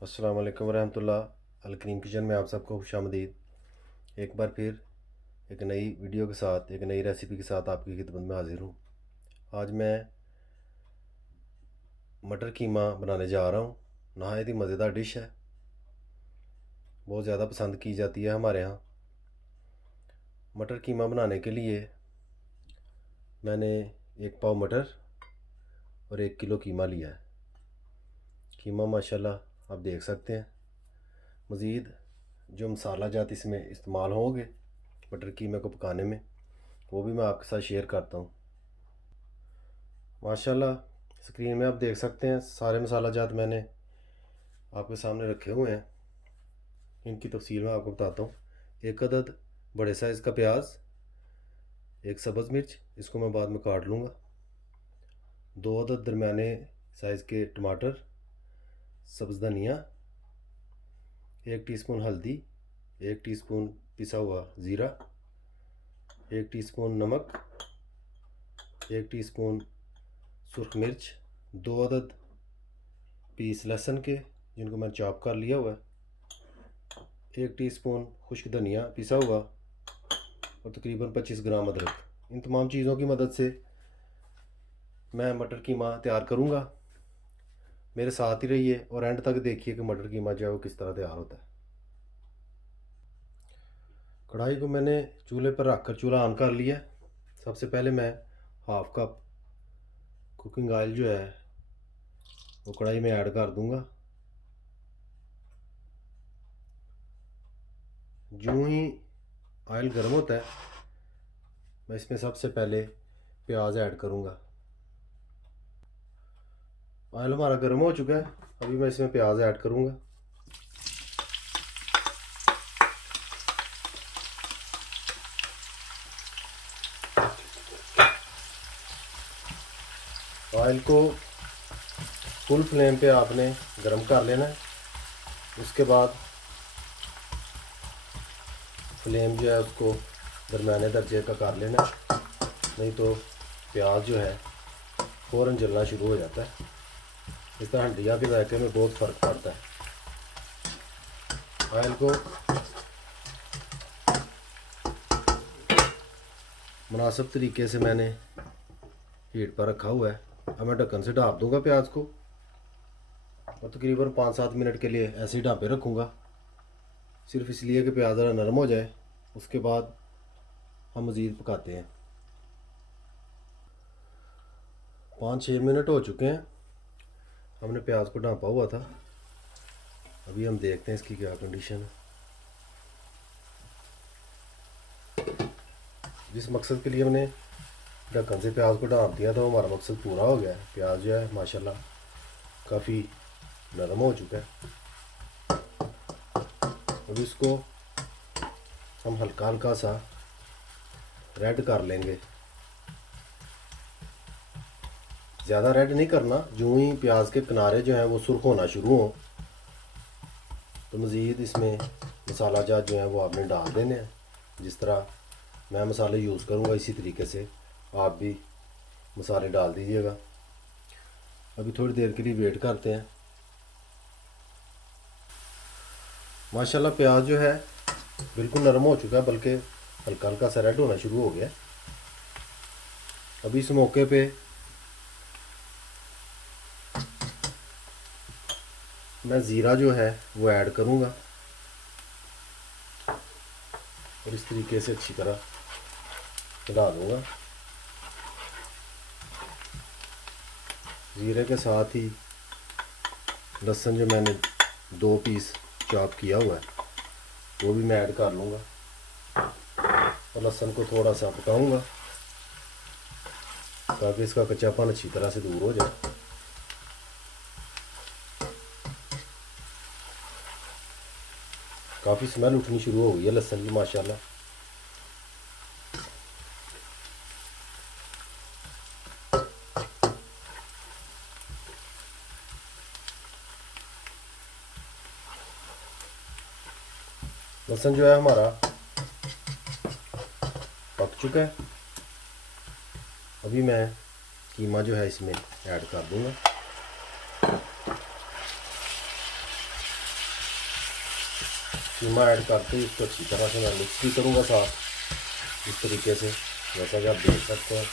अस्सलाम वालेकुम वरहमतुल्लाह। अलकरीम किचन में आप सबको खुशामदीद। एक बार फिर एक नई वीडियो के साथ, एक नई रेसिपी के साथ आपकी खिदमत में हाजिर हूँ। आज मैं मटर कीमा बनाने जा रहा हूँ। नहायत ही मज़ेदार डिश है, बहुत ज़्यादा पसंद की जाती है हमारे यहाँ। मटर कीमा बनाने के लिए मैंने 1 पाव मटर और 1 किलो कीमा लिया है। कीमा माशाल्लाह आप देख सकते हैं। मज़ीद जो मसाला जात इसमें इस्तेमाल होंगे मटर कीमे को पकाने में, वो भी मैं आपके साथ शेयर करता हूँ। माशाल्लाह स्क्रीन में आप देख सकते हैं सारे मसाला जात मैंने आपके सामने रखे हुए हैं। इनकी तफसील मैं आपको बताता हूँ। 1 अदद बड़े साइज़ का प्याज, 1 सब्ज़ मिर्च, इसको मैं बाद में काट लूँगा। 2 अदद दरमियाने साइज़ के टमाटर, सब्ज़ धनिया, 1 टीस्पून हल्दी, 1 टीस्पून पिसा हुआ ज़ीरा, 1 टीस्पून नमक, 1 टीस्पून सुरख मिर्च, 2 अदद पीस लहसुन के जिनको मैंने चॉप कर लिया हुआ है, 1 टीस्पून खुश्क धनिया पिसा हुआ और तकरीबन 25 ग्राम अदरक। इन तमाम चीज़ों की मदद से मैं मटर कीमा तैयार करूँगा। मेरे साथ ही रहिए और एंड तक देखिए कि मटर कीमा जो है वो किस तरह तैयार होता है। कढ़ाई को मैंने चूल्हे पर रख कर चूल्हा ऑन कर लिया। सबसे पहले मैं 1/2 कप कुकिंग ऑयल जो है वो कढ़ाई में ऐड कर दूंगा। यूँ ही ऑयल गर्म होता है मैं इसमें सबसे पहले प्याज ऐड करूंगा। ऑयल हमारा गर्म हो चुका है, अभी मैं इसमें प्याज ऐड करूंगा। ऑयल को फुल फ्लेम पे आपने गर्म कर लेना है। उसके बाद फ्लेम जो है उसको दरमियाने दर्जे का कर लेना है, नहीं तो प्याज जो है फ़ौरन जलना शुरू हो जाता है। इस तरह हंडिया के जायके में बहुत फ़र्क पड़ता है। ऑयल को मुनासिब तरीके से मैंने हीट पर रखा हुआ है। अब मैं ढक्कन से ढाँप दूंगा प्याज को और तकरीबन 5-7 मिनट के लिए ऐसे ही ढाँपे रखूँगा, सिर्फ इसलिए कि प्याज ज़रा नरम हो जाए। उसके बाद हम मज़ीद पकाते हैं। 5-6 मिनट हो चुके हैं, हमने प्याज को ढाँपा हुआ था। अभी हम देखते हैं इसकी क्या कंडीशन है। जिस मकसद के लिए हमने ढक्कन से प्याज को ढाँप दिया था वो हमारा मकसद पूरा हो गया है। प्याज जो है माशाल्लाह काफ़ी नरम हो चुका है। अब इसको हम हल्का हल्का सा रेड कर लेंगे। ज़्यादा रेड नहीं करना, यूँ ही प्याज के किनारे जो हैं वो सुर्ख होना शुरू हों तो मज़ीद इसमें मसाला जात जो है वो आपने डाल देने हैं। जिस तरह मैं मसाले यूज़ करूँगा इसी तरीके से आप भी मसाले डाल दीजिएगा। अभी थोड़ी देर के लिए वेट करते हैं। माशाल्लाह प्याज जो है बिल्कुल नरम हो चुका है, बल्कि हल्का हल्का सा रेड होना शुरू हो गया। अभी इस मौके पे मैं ज़ीरा जो है वो ऐड करूँगा और इस तरीके से अच्छी तरह मिला दूँगा। ज़ीरे के साथ ही लहसुन जो मैंने 2 पीस चॉप किया हुआ है वो भी मैं ऐड कर लूँगा और लहसुन को थोड़ा सा पकाऊँगा ताकि इसका कच्चापन अच्छी तरह से दूर हो जाए। काफ़ी स्मेल उठनी शुरू हो गई है लहसुन की माशाल्लाह। लहसुन जो है हमारा पक चुका है। अभी मैं कीमा जो है इसमें ऐड कर दूंगा। कीमा ऐड करके इसको अच्छी तरह से मैं मिक्स भी करूँगा साथ इस तरीके से, जैसा कि आप देख सकते हैं।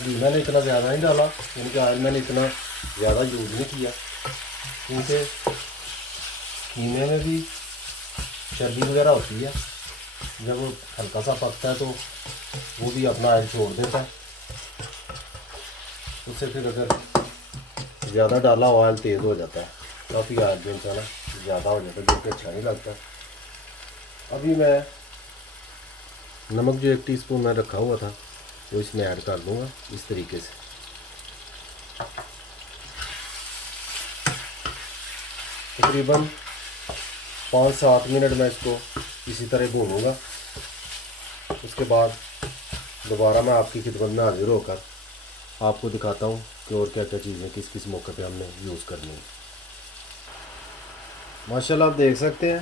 घी मैंने इतना ज़्यादा नहीं डाला, क्योंकि ऑयल मैंने इतना ज़्यादा यूज़ नहीं किया, क्योंकि कीमे में भी चर्बी वगैरह होती है। जब वो हल्का सा पकता है तो वो भी अपना ऑयल छोड़ देता है। उससे फिर अगर ज़्यादा डाला ऑयल तेज़ हो जाता है, काफ़ी ऑयल जो इंसान ज़्यादा हो जाता है, जो कि अच्छा नहीं लगता। अभी मैं नमक जो 1 टीस्पून मैं रखा हुआ था वो इसमें ऐड कर दूँगा इस तरीके से। तकरीबन 5-7 मिनट मैं इसको इसी तरह भूनूँगा। उसके बाद दोबारा मैं आपकी खिदमत में हाजिर होकर आपको दिखाता हूँ कि और क्या क्या चीज़ें किस किस मौके पे हमने यूज़ करनी है। माशाल्लाह आप देख सकते हैं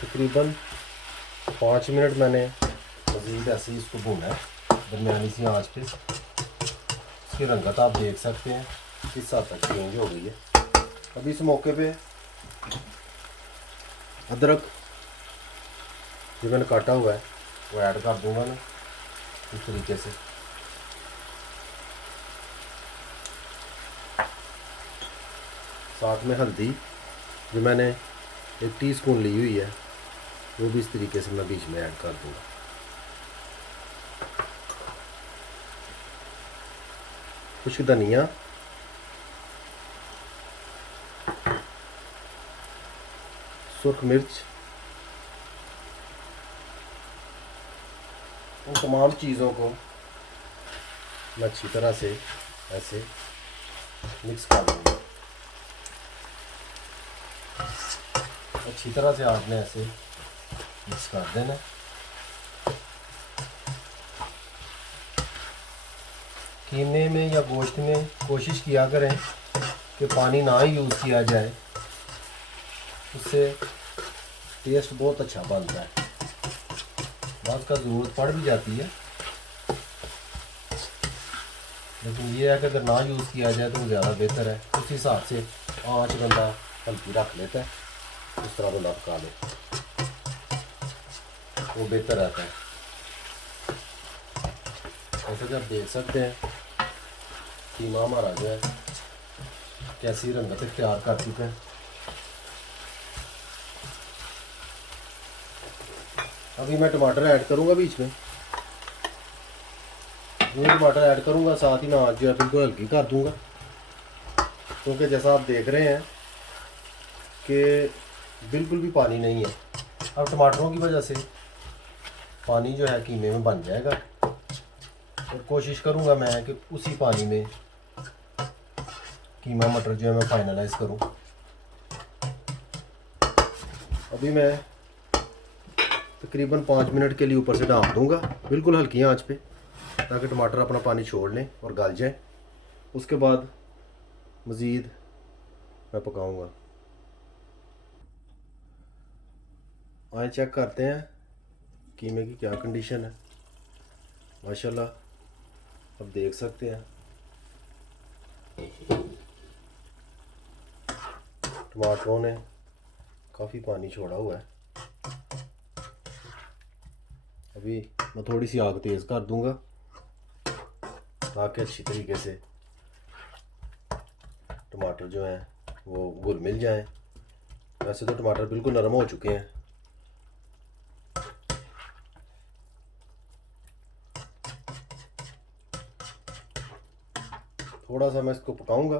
तकरीबन 5 मिनट मैंने मज़ीद ऐसे ही इसको भूना है दरमियानी सी आंच पे। इसकी रंगत आप देख सकते हैं किस हद तक चेंज हो गई है। अभी इस मौके पे अदरक जो मैंने काटा हुआ है वो ऐड कर दूंगा मैं इस तरीके से। साथ में हल्दी जो मैंने 1 टीस्पून ली हुई है वो भी इस तरीके से मैं बीच में ऐड कर दूंगा। कुछ धनिया, सुर्ख मिर्च, उन तमाम चीज़ों को मैं अच्छी तरह से ऐसे मिक्स कर दूंगा। अच्छी तरह से आपने ऐसे मिक्स कर देना। कीमे में या गोश्त में कोशिश किया करें कि पानी ना ही यूज़ किया जाए, उससे टेस्ट बहुत अच्छा बनता है। बात का ज़रूरत पड़ भी जाती है, लेकिन ये है कि अगर ना यूज़ किया जाए तो वो ज़्यादा बेहतर है। उस हिसाब से आँच बंदा हल्की रख लेता है, उस तरह बंदा पका ले, वो बेहतर रहता है। जैसे कि आप देख सकते हैं कीमा हमारा जो है कैसी रंगत इख्तियार कर चुका है। अभी मैं टमाटर ऐड करूँगा बीच में। ये टमाटर ऐड करूँगा, साथ ही मैं आँच जो है बिल्कुल हल्की कर दूँगा, क्योंकि जैसा आप देख रहे हैं कि बिल्कुल भी पानी नहीं है। अब टमाटरों की वजह से पानी जो है कीमे में बन जाएगा, और कोशिश करूँगा मैं कि उसी पानी में कीमा मटर जो है मैं फाइनलाइज करूँ। अभी मैं तकरीबन 5 मिनट के लिए ऊपर से ढाँप दूँगा बिल्कुल हल्की आंच पे, ताकि टमाटर अपना पानी छोड़ लें और गल जाए। उसके बाद मज़ीद मैं पकाऊँगा। आए चेक करते हैं कीमे की क्या कंडीशन है। माशाल्लाह अब देख सकते हैं टमाटरों ने काफ़ी पानी छोड़ा हुआ है। अभी मैं थोड़ी सी आग तेज़ कर दूंगा ताकि अच्छी तरीके से टमाटर जो हैं वो घुल मिल जाएं। वैसे तो टमाटर बिल्कुल नरम हो चुके हैं। थोड़ा सा मैं इसको पकाऊंगा,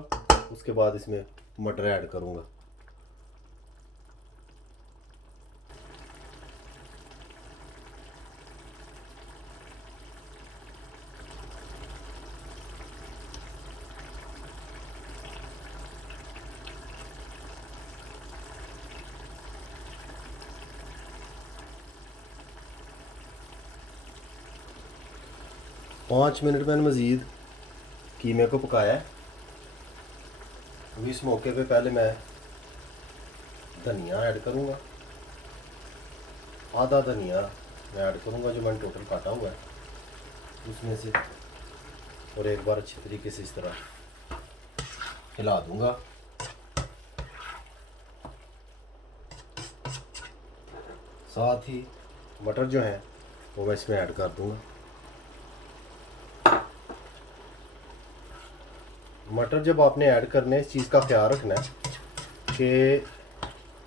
उसके बाद इसमें मटर ऐड करूंगा। पाँच मिनट मैंने मज़ीद कीमे को पकाया है। अभी इस मौके पे पहले मैं धनिया ऐड करूंगा, आधा धनिया मैं ऐड करूंगा जो मैंने टोटल काटा हुआ है। उसमें से और एक बार अच्छी तरीके से इस तरह हिला दूंगा। साथ ही मटर जो है वो मैं इसमें ऐड कर दूंगा। मटर जब आपने ऐड करने, इस चीज़ का ख्याल रखना है कि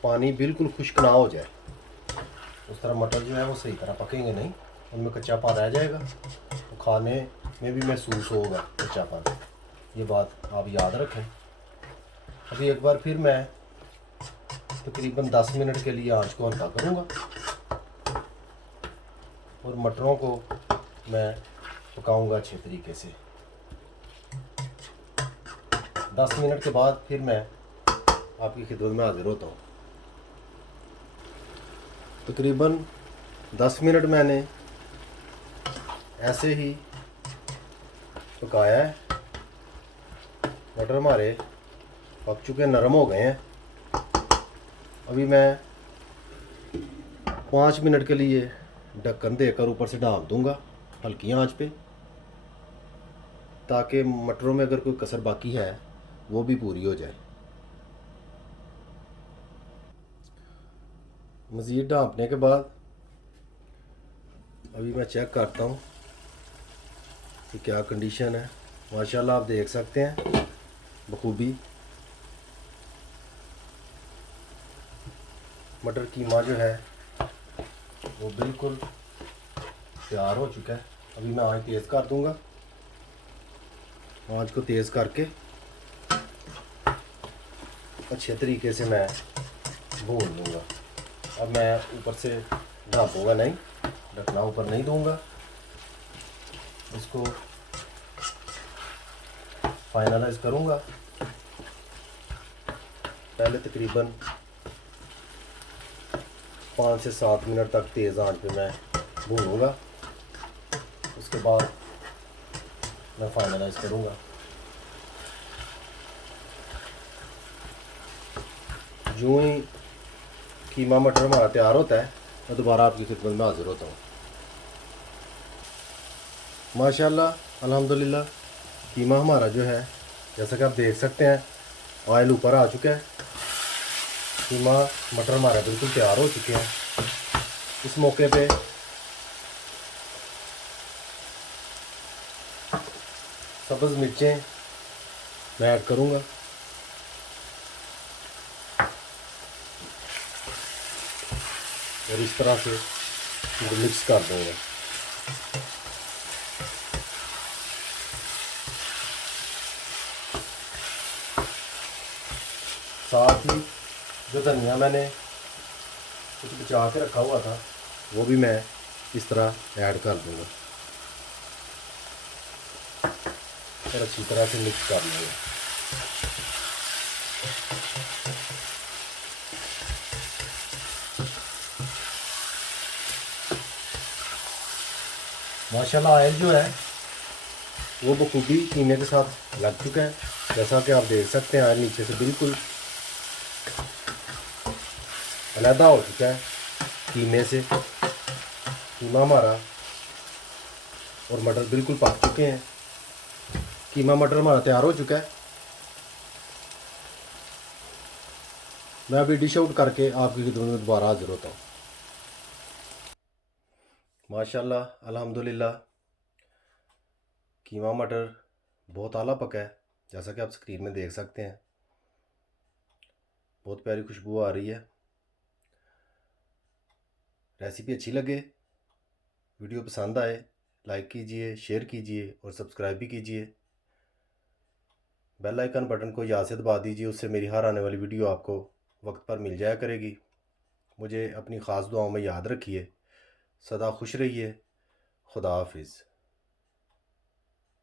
पानी बिल्कुल खुश्क ना हो जाए। उस तरह मटर जो है वो सही तरह पकेंगे नहीं, उनमें कच्चापन रह जाएगा, तो खाने में भी महसूस होगा कच्चापन। ये बात आप याद रखें। अभी एक बार फिर मैं तकरीबन 10 मिनट के लिए आंच को हल्का करूँगा और मटरों को मैं पकाऊंगा अच्छे तरीके से। 10 मिनट के बाद फिर मैं आपकी खिदमत में हाजिर होता हूँ। तकरीबन 10 मिनट मैंने ऐसे ही पकाया है। मटर हमारे पक चुके, नरम हो गए हैं। अभी मैं 5 मिनट के लिए ढक्कन देकर ऊपर से ढाँप दूंगा हल्की आंच पे, ताकि मटरों में अगर कोई कसर बाकी है वो भी पूरी हो जाए। मज़ीद ढाँपने के बाद अभी मैं चेक करता हूँ कि क्या कंडीशन है। माशाल्लाह आप देख सकते हैं बखूबी मटर कीमा जो है वो बिल्कुल तैयार हो चुका है। अभी मैं आंच तेज़ कर दूंगा। आंच को तेज़ करके अच्छे तरीके से मैं भून लूँगा। अब मैं ऊपर से ढाँपूँगा नहीं, ढकना ऊपर नहीं दूँगा। इसको फाइनलाइज करूँगा। पहले तकरीबन 5 से 7 मिनट तक तेज़ आंच पे मैं भूनूँगा, उसके बाद मैं फाइनलाइज करूँगा। यूँ ही कीमा मटर हमारा तैयार होता है, मैं दोबारा आपकी खिदमत में हाजिर होता हूँ। माशाल्लाह अल्हम्दुलिल्लाह कीमा हमारा जो है, जैसा कि आप देख सकते हैं, ऑयल ऊपर आ चुका है। कीमा मटर हमारा बिल्कुल तैयार हो चुके हैं। इस मौके पे सब्ज़ मिर्चें मैं ऐड करूँगा। और इस तरह से इनको मिक्स कर दूँगा। साथ ही जो धनिया मैंने कुछ बचा के रखा हुआ था वो भी मैं इस तरह ऐड कर दूँगा और अच्छी तरह से मिक्स कर लूँगा। माशाल्लाह ऑयल जो है वो बखूबी कीमे के साथ लग चुका है। जैसा कि आप देख सकते हैं ऑयल नीचे से बिल्कुल अलहदा हो चुका है कीमे से। कीमा हमारा और मटर बिल्कुल पक चुके हैं। कीमा मटर हमारा तैयार हो चुका है। मैं अभी डिश आउट करके आपकी खिदमत में दोबारा हाजिर होता हूँ। माशाल्लाह अल्हम्दुलिल्लाह कीमा मटर बहुत आला पका है, जैसा कि आप स्क्रीन में देख सकते हैं। बहुत प्यारी खुशबू आ रही है। रेसिपी अच्छी लगे, वीडियो पसंद आए, लाइक कीजिए, शेयर कीजिए और सब्सक्राइब भी कीजिए। बेल आइकन बटन को याद से दबा दीजिए, उससे मेरी हर आने वाली वीडियो आपको वक्त पर मिल जाया करेगी। मुझे अपनी ख़ास दुआओं में याद रखिए। सदा खुश रहिए। खुदा हाफिज़।